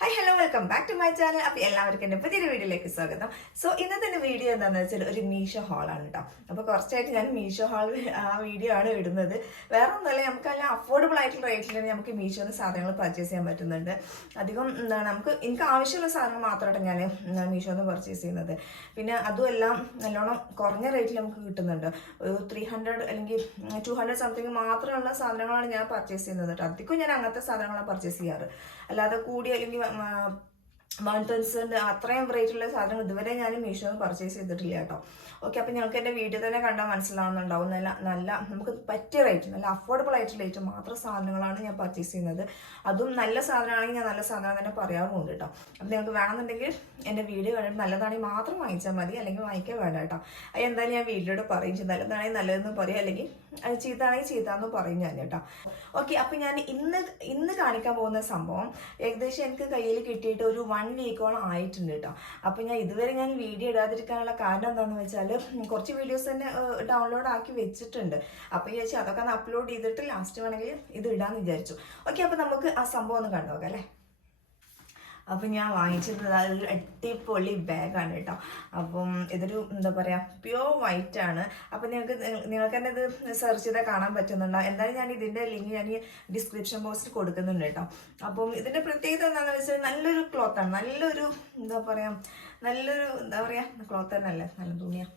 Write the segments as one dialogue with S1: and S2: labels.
S1: Hi, hello. Welcome back to my channel അപ്പോൾ എല്ലാവർക്കും എന്റെ പുതിയൊരു വീഡിയോയിലേക്ക് സ്വാഗതം. സോ ഇന്നത്തെ വീഡിയോ എന്താണെന്ന് വെച്ചാൽ ഒരു മീഷോ ഹാളാണ് കേട്ടോ അപ്പോൾ കുറച്ചായിട്ട് ഞാൻ മീഷോ ഹാൾ ആ വീഡിയോ ആണ് ഇടുന്നത്. വേറെ ഒന്നുമല്ല നമുക്ക് നല്ല അഫോർഡബിൾ ആയിട്ടുള്ള റേറ്റിൽ തന്നെ നമുക്ക് മീഷോന്ന് സാധനങ്ങൾ പർച്ചേസ് ചെയ്യാൻ പറ്റുന്നുണ്ട്. അധികം എന്താണ് നമുക്ക് എനിക്ക് ആവശ്യമുള്ള സാധനങ്ങൾ മാത്രമായിട്ട് ഞാൻ മീഷോന്ന് പർച്ചേസ് ചെയ്യുന്നത്. പിന്നെ അതുമെല്ലാം നല്ലോണം കുറഞ്ഞ റേറ്റിൽ നമുക്ക് കിട്ടുന്നുണ്ട്. ഒരു ത്രീ ഹൺഡ്രഡ് അല്ലെങ്കിൽ ടു ഹൺഡ്രഡ് സംതിങ് മാത്രമുള്ള സാധനങ്ങളാണ് ഞാൻ പർച്ചേസ് ചെയ്യുന്നത് കേട്ടോ അധികം ഞാൻ അങ്ങനത്തെ സാധനങ്ങളാണ് പർച്ചേസ് ചെയ്യാറ്. അല്ലാതെ കൂടിയ അല്ലെങ്കിൽ വൺ തൗസൻഡ് അത്രയും റേറ്റുള്ള സാധനങ്ങൾ ഇതുവരെ ഞാൻ മീഷോന്ന് പർച്ചേസ് ചെയ്തിട്ടില്ല കേട്ടോ. ഓക്കെ അപ്പം ഞങ്ങൾക്ക് എന്റെ വീട്ടിൽ തന്നെ കണ്ടാൽ മനസ്സിലാവുന്നുണ്ടാവും. നല്ല നല്ല നമുക്ക് പറ്റിയ റേറ്റ് നല്ല അഫോർഡബിൾ ആയിട്ടുള്ള റേറ്റ് മാത്രം സാധനങ്ങളാണ് ഞാൻ പർച്ചേസ് ചെയ്യുന്നത്. അതും നല്ല സാധനമാണെങ്കിൽ ഞാൻ നല്ല സാധനം തന്നെ പറയാറുമുണ്ട് കേട്ടോ. അപ്പം നിങ്ങൾക്ക് വേണമെന്നുണ്ടെങ്കിൽ എന്റെ വീഡിയോ കണ്ടിട്ട് നല്ലതാണെങ്കിൽ മാത്രം വാങ്ങിച്ചാൽ മതി. അല്ലെങ്കിൽ വാങ്ങിക്കാൻ വേണ്ട കേട്ടോ. അത് എന്തായാലും ഞാൻ വീട്ടിലോട് പറയും. നല്ലതാണെങ്കിൽ നല്ലതെന്ന് പറയാം. അല്ലെങ്കിൽ ചീത്താണെങ്കിൽ ചീത്താന്ന് പറയും ഞാൻ കേട്ടോ. ഓക്കെ അപ്പം ഞാൻ ഇന്ന് ഇന്ന് കാണിക്കാൻ പോകുന്ന സംഭവം ഏകദേശം എനിക്ക് കയ്യിൽ കിട്ടിയിട്ട് ഒരു വൺ വീക്കോളം ആയിട്ടുണ്ട് കേട്ടോ. അപ്പം ഞാൻ ഇതുവരെ ഞാൻ വീഡിയോ ഇടാതിരിക്കാനുള്ള കാരണം എന്താണെന്ന് വെച്ചാൽ കുറച്ച് വീഡിയോസ് തന്നെ ഡൗൺലോഡ് ആക്കി വെച്ചിട്ടുണ്ട്. അപ്പം ചേച്ചി അതൊക്കെ ഒന്ന് അപ്ലോഡ് ചെയ്തിട്ട് ലാസ്റ്റ് വേണമെങ്കിൽ ഇത് ഇടാന്ന് വിചാരിച്ചു. ഓക്കെ അപ്പം നമുക്ക് ആ സംഭവം ഒന്ന് കണ്ടു നോക്കാം അല്ലേ? അപ്പം ഞാൻ വാങ്ങിച്ചിരുന്നത് അതൊരു അടിപൊളി ബാഗാണ് കേട്ടോ. അപ്പം ഇതൊരു എന്താ പറയുക പ്യുവർ വൈറ്റ് ആണ്. അപ്പം നിങ്ങൾക്ക് നിങ്ങൾക്ക് തന്നെ ഇത് സെർച്ച് ചെയ്താൽ കാണാൻ പറ്റുന്നുണ്ടോ എന്തായാലും ഞാൻ ഇതിന്റെ ലിങ്ക് ഞാൻ ഈ ഡിസ്ക്രിപ്ഷൻ ബോക്സിൽ കൊടുക്കുന്നുണ്ട് കേട്ടോ. അപ്പം ഇതിന്റെ പ്രത്യേകത എന്താണെന്ന് വെച്ചാൽ നല്ലൊരു ക്ലോത്താണ് നല്ലൊരു എന്താ പറയുക നല്ലൊരു എന്താ പറയുക ക്ലോത്ത് തന്നെ അല്ലേ നല്ല തുണിയാണ്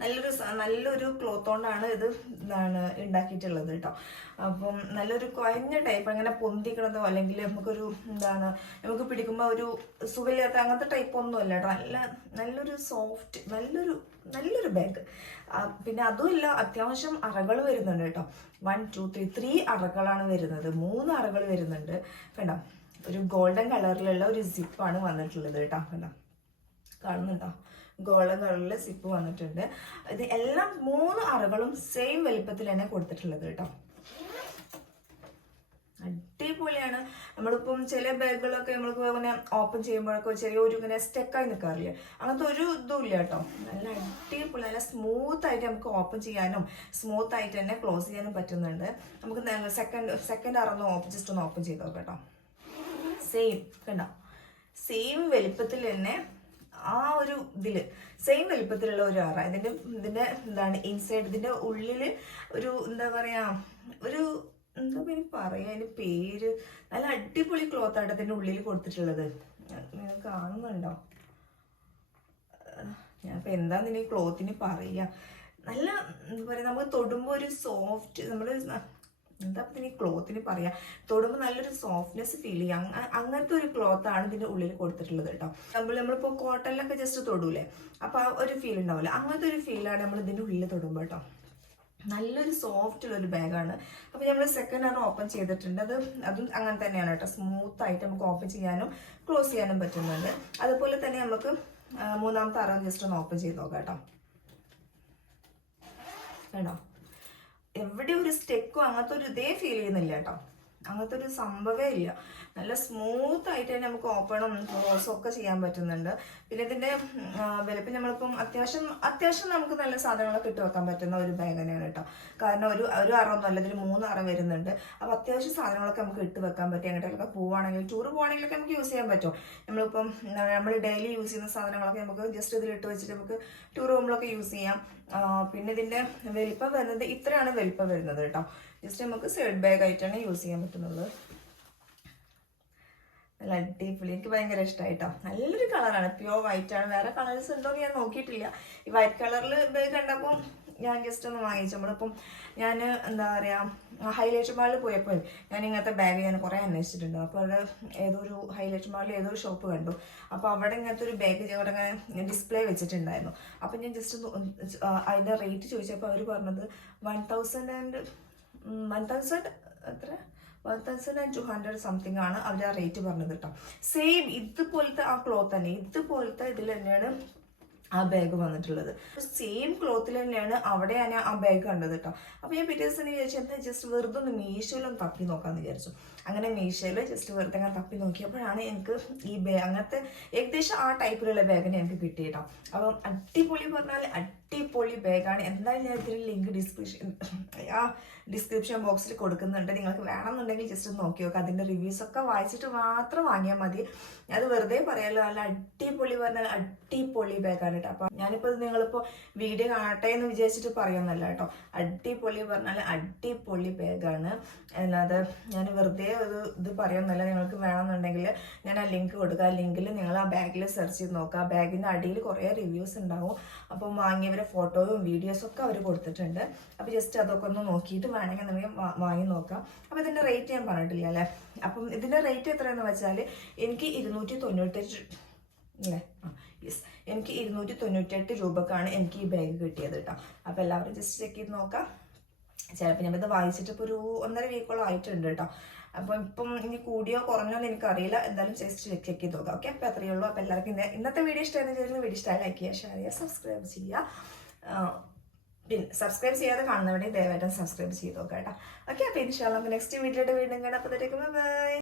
S1: നല്ലൊരു നല്ലൊരു ക്ലോത്ത് കൊണ്ടാണ് ഇത് എന്താണ് ഉണ്ടാക്കിയിട്ടുള്ളത് കേട്ടോ അപ്പം നല്ലൊരു കുഴഞ്ഞ ടൈപ്പ് അങ്ങനെ പൊന്തിക്കണതോ അല്ലെങ്കിൽ നമുക്കൊരു എന്താണ് നമുക്ക് പിടിക്കുമ്പോൾ ഒരു സുഖമില്ലാത്ത അങ്ങനത്തെ ടൈപ്പ് ഒന്നും അല്ല കേട്ടോ നല്ല നല്ലൊരു സോഫ്റ്റ് നല്ലൊരു നല്ലൊരു ബാഗ് പിന്നെ അതുമില്ല അത്യാവശ്യം അറകൾ വരുന്നുണ്ട് കേട്ടോ വൺ ടു ത്രീ ത്രീ അറകളാണ് വരുന്നത്. മൂന്ന് അറകൾ വരുന്നുണ്ട്. കണ്ടോ? ഒരു ഗോൾഡൻ കളറിലുള്ള ഒരു സിപ്പാണ് വന്നിട്ടുള്ളത് കേട്ടോ കണ്ടോ? കാണുന്നുണ്ടോ? ഗോൾഡൻ കളറിൽ സിപ്പ് വന്നിട്ടുണ്ട്. ഇത് എല്ലാം മൂന്ന് അറകളും സെയിം വലിപ്പത്തിൽ തന്നെ കൊടുത്തിട്ടുള്ളത് കേട്ടോ. അടിപൊളിയാണ്. നമ്മളിപ്പം ചില ബാഗുകളൊക്കെ നമ്മൾക്ക് ഇങ്ങനെ ഓപ്പൺ ചെയ്യുമ്പോഴൊക്കെ ചെറിയ ഒരു ഇങ്ങനെ സ്റ്റെക്കായി നിൽക്കാറില്ല അങ്ങനത്തെ ഒരു ഇതും ഇല്ല കേട്ടോ. നല്ല അടിപൊളി നല്ല സ്മൂത്ത് ആയിട്ട് നമുക്ക് ഓപ്പൺ ചെയ്യാനും സ്മൂത്ത് ആയിട്ട് തന്നെ ക്ലോസ് ചെയ്യാനും പറ്റുന്നുണ്ട്. നമുക്ക് സെക്കൻഡ് സെക്കൻഡ് അറന്ന് ജസ്റ്റ് ഒന്ന് ഓപ്പൺ ചെയ്ത് നോക്കാം കേട്ടോ. സെയിം കണ്ടോ? സെയിം വലിപ്പത്തിൽ തന്നെ ആ ഒരു ഇതിൽ സെയിം വലിപ്പത്തിലുള്ള ഒരു അറ ഇതിന്റെ ഇതിന്റെ എന്താണ് ഇൻസൈഡ് ഇതിന്റെ ഉള്ളിൽ ഒരു എന്താ പറയുക ഒരു എന്താ പേര് പറയാ അതിന്റെ പേര് നല്ല അടിപൊളി ക്ലോത്ത് ആയിട്ട് അതിന്റെ ഉള്ളിൽ കൊടുത്തിട്ടുള്ളത്. കാണുന്നുണ്ടോ? ഞാൻ ഇപ്പം എന്താന്ന് ഈ ക്ലോത്തിന് പറയുക നല്ല എന്താ പറയുക നമുക്ക് തൊടുമ്പോൾ ഒരു സോഫ്റ്റ് നമ്മൾ എന്താ ഈ ക്ലോത്തിന് പറയാ? തൊടുമ്പോൾ നല്ലൊരു സോഫ്റ്റ്നെസ് ഫീൽ ചെയ്യാം. അങ്ങനത്തെ ഒരു ക്ലോത്ത് ആണ് ഇതിന്റെ ഉള്ളിൽ കൊടുത്തിട്ടുള്ളത് കേട്ടോ നമ്മൾ നമ്മളിപ്പോ കോട്ടണിലൊക്കെ ജസ്റ്റ് തൊടൂലേ? അപ്പോൾ ആ ഒരു ഫീൽ ഉണ്ടാവില്ല അങ്ങനത്തെ ഒരു ഫീലാണ് നമ്മൾ ഇതിന്റെ ഉള്ളിൽ തൊടുമ്പോൾ കേട്ടോ നല്ലൊരു സോഫ്റ്റ് ഉള്ള ഒരു ബാഗാണ് അപ്പോൾ നമ്മൾ സെക്കൻഡ് ആണ് ഓപ്പൺ ചെയ്തിട്ടുണ്ട്. അത് അതും അങ്ങനെ തന്നെയാണ് കേട്ടോ സ്മൂത്ത് ആയിട്ട് നമുക്ക് ഓപ്പൺ ചെയ്യാനും ക്ലോസ് ചെയ്യാനും പറ്റുന്നുണ്ട്. അതുപോലെ തന്നെ നമുക്ക് മൂന്നാമത്തെ അറം ജസ്റ്റ് ഒന്ന് ഓപ്പൺ ചെയ്ത് നോക്കാം കേട്ടോ വേണോ എവിടെ ഒരു സ്റ്റെക്കോ അങ്ങനത്തെ ഒരു ഇതേ ഫീൽ ചെയ്യുന്നില്ല കേട്ടോ. അങ്ങനത്തെ ഒരു സംഭവമേ ഇല്ല. നല്ല സ്മൂത്ത് ആയിട്ട് തന്നെ നമുക്ക് ഓപ്പണും ക്ലോസും ഒക്കെ ചെയ്യാൻ പറ്റുന്നുണ്ട്. പിന്നെ ഇതിന്റെ വിലപ്പിൽ നമ്മളിപ്പം അത്യാവശ്യം അത്യാവശ്യം നമുക്ക് നല്ല സാധനങ്ങളൊക്കെ ഇട്ട് വെക്കാൻ പറ്റുന്ന ഒരു ബാഗ് തന്നെയാണ് കേട്ടോ. കാരണം ഒരു ഒരു അറൊന്നും അല്ല ഇതിൽ മൂന്ന് അറ വരുന്നുണ്ട്. അപ്പോൾ അത്യാവശ്യം സാധനങ്ങളൊക്കെ നമുക്ക് ഇട്ട് വെക്കാൻ പറ്റും. എങ്ങോട്ടൊക്കെ പോവുകയാണെങ്കിൽ ടൂർ പോവുകയാണെങ്കിലൊക്കെ നമുക്ക് യൂസ് ചെയ്യാൻ പറ്റും. നമ്മളിപ്പം നമ്മൾ ഡെയിലി യൂസ് ചെയ്യുന്ന സാധനങ്ങളൊക്കെ നമുക്ക് ജസ്റ്റ് ഇതിൽ ഇട്ട് വെച്ചിട്ട് നമുക്ക് ടൂർ പോകുമ്പോഴൊക്കെ യൂസ് ചെയ്യാം. പിന്നെ ഇതിന്റെ വലിപ്പം വരുന്നത് ഇത്രയാണ് വലിപ്പം വരുന്നത് കേട്ടോ. ജസ്റ്റ് നമുക്ക് സൈഡ് ബാഗ് ആയിട്ടാണ് യൂസ് ചെയ്യാൻ പറ്റുന്നത് നല്ല അടിപൊളി. എനിക്ക് ഭയങ്കര ഇഷ്ടമായിട്ടോ നല്ലൊരു കളറാണ്. പ്യോർ വൈറ്റ് ആണ്. വേറെ കളേഴ്സ് ഉണ്ടോ എന്ന് ഞാൻ നോക്കിയിട്ടില്ല. ഈ വൈറ്റ് കളറിൽ ഇത് കണ്ടപ്പോൾ ഞാൻ ജസ്റ്റ് ഒന്ന് വാങ്ങിച്ചു. നമ്മളിപ്പം ഞാൻ എന്താ പറയുക ഹൈലൈറ്റ് മാളിൽ പോയപ്പോൾ ഞാൻ ഇങ്ങനത്തെ ബാഗ് ഞാൻ കുറേ അന്വേഷിച്ചിട്ടുണ്ട്. അപ്പോൾ അവിടെ ഏതോ ഒരു ഹൈലൈറ്റ് മാളിൽ ഏതോ ഒരു ഷോപ്പ് കണ്ടു. അപ്പോൾ അവിടെ ഇങ്ങനത്തെ ഒരു ബാഗ് അവിടെ ഇങ്ങനെ ഡിസ്പ്ലേ വെച്ചിട്ടുണ്ടായിരുന്നു. അപ്പോൾ ഞാൻ ജസ്റ്റ് അതിന്റെ റേറ്റ് ചോദിച്ചപ്പോൾ അവർ പറഞ്ഞത് one thousand and one thousand എത്ര? One thousand and two hundred something ആണ് അവർ ആ റേറ്റ് പറഞ്ഞത് കേട്ടോ. സെയിം ഇതുപോലത്തെ ആ ക്ലോത്ത് തന്നെ ഇതുപോലത്തെ ഇതിൽ തന്നെയാണ് ആ ബാഗ് വന്നിട്ടുള്ളത്. സെയിം ക്ലോത്തിൽ തന്നെയാണ് അവിടെ ഞാൻ ആ ബാഗ് കണ്ടത് കേട്ടോ. അപ്പോൾ ഞാൻ പിറ്റേ ദിവസം വിചാരിച്ചു എന്താ ജസ്റ്റ് വെറുതെ ഒന്ന് മീഷോയിലൊന്ന് തപ്പി നോക്കാമെന്ന് വിചാരിച്ചു. അങ്ങനെ മീഷോയിൽ ജസ്റ്റ് വെറുതെ അങ്ങനെ തപ്പി നോക്കിയപ്പോഴാണ് എനിക്ക് ഈ ബാഗ് അങ്ങനത്തെ ഏകദേശം ആ ടൈപ്പിലുള്ള ബാഗിനെ എനിക്ക് കിട്ടിയിട്ടോ അപ്പം അടിപൊളി പറഞ്ഞാൽ അടിപൊളി ബാഗാണ് എന്തായാലും ഞാൻ ഇതിൽ ലിങ്ക് ഡിസ്ക്രിപ്ഷൻ ആ ഡിസ്ക്രിപ്ഷൻ ബോക്സിൽ കൊടുക്കുന്നുണ്ട്. നിങ്ങൾക്ക് വേണമെന്നുണ്ടെങ്കിൽ ജസ്റ്റ് ഒന്ന് നോക്കി നോക്കുക അതിന്റെ റിവ്യൂസ് ഒക്കെ വായിച്ചിട്ട് മാത്രം വാങ്ങിയാൽ മതി. അത് വെറുതെ പറയാലോ. നല്ല അടിപൊളി പറഞ്ഞാൽ അടിപൊളി ബാഗാണ് കേട്ടോ അപ്പം ഞാനിപ്പോൾ നിങ്ങളിപ്പോൾ വീഡിയോ കാണട്ടെ എന്ന് വിചാരിച്ചിട്ട് പറയുന്നല്ല കേട്ടോ അടിപൊളി പറഞ്ഞാൽ അടിപൊളി ബാഗാണ് അല്ലാതെ ഞാൻ വെറുതെ ഒരു ഇത് പറയുന്നല്ല നിങ്ങൾക്ക് വേണമെന്നുണ്ടെങ്കിൽ ഞാൻ ആ ലിങ്ക് കൊടുക്കുക ആ ലിങ്കിൽ നിങ്ങൾ ആ ബാഗിൽ സെർച്ച് ചെയ്ത് നോക്കുക ആ ബാഗിന്റെ അടിയിൽ കുറേ റിവ്യൂസ് ഉണ്ടാവും. അപ്പം വാങ്ങിയവരെ ഫോട്ടോയും വീഡിയോസും ഒക്കെ അവർ കൊടുത്തിട്ടുണ്ട്. അപ്പോൾ ജസ്റ്റ് അതൊക്കെ ഒന്ന് നോക്കിയിട്ട് വേണമെങ്കിൽ നമുക്ക് വാങ്ങി നോക്കാം. അപ്പോൾ ഇതിന്റെ റേറ്റ് ഞാൻ പറഞ്ഞിട്ടില്ല അല്ലേ? അപ്പം ഇതിന്റെ റേറ്റ് എത്രയെന്ന് വെച്ചാൽ എനിക്ക് ഇരുന്നൂറ്റി തൊണ്ണൂറ്റെട്ട് അല്ലേ? യെസ് എനിക്ക് ഇരുന്നൂറ്റി തൊണ്ണൂറ്റെട്ട് രൂപക്കാണ് എനിക്ക് ഈ ബാഗ് കിട്ടിയത് കേട്ടോ അപ്പോൾ എല്ലാവരും ജസ്റ്റ് ചെക്ക് ചെയ്ത് നോക്കാം. ചിലപ്പോൾ ഞാനിത് വായിച്ചിട്ട് ഇപ്പോൾ ഒരു ഒന്നര വീക്കോളം ആയിട്ടുണ്ട് കേട്ടോ അപ്പോൾ ഇപ്പം ഇനി കൂടിയോ കുറഞ്ഞോ എന്ന് എനിക്കറിയില്ല എന്തായാലും ജസ്റ്റ് ചെക്ക് ചെയ്ത് നോക്കാം. ഓക്കെ അപ്പോൾ അത്രയേ ഉള്ളൂ. അപ്പോൾ എല്ലാവർക്കും ഇന്ന- ഇന്നത്തെ വീഡിയോ ഇഷ്ടമായിരുന്നു ചെയ്തിരുന്ന വീഡിയോ ഇഷ്ടമായി ലൈക്ക് ചെയ്യുക ഷെയർ ചെയ്യുക സബ്സ്ക്രൈബ് ചെയ്യുക. പിന്നെ സബ്സ്ക്രൈബ് ചെയ്യാതെ കാണുന്നവരെയും ദയവായിട്ടും സബ്സ്ക്രൈബ് ചെയ്ത് നോക്കാം കേട്ടോ ഓക്കെ അപ്പോൾ ഇൻഷാല്ല നെക്സ്റ്റ് വീഡിയോയുടെ വീണ്ടും കാണാം. അപ്പോൾ ബൈ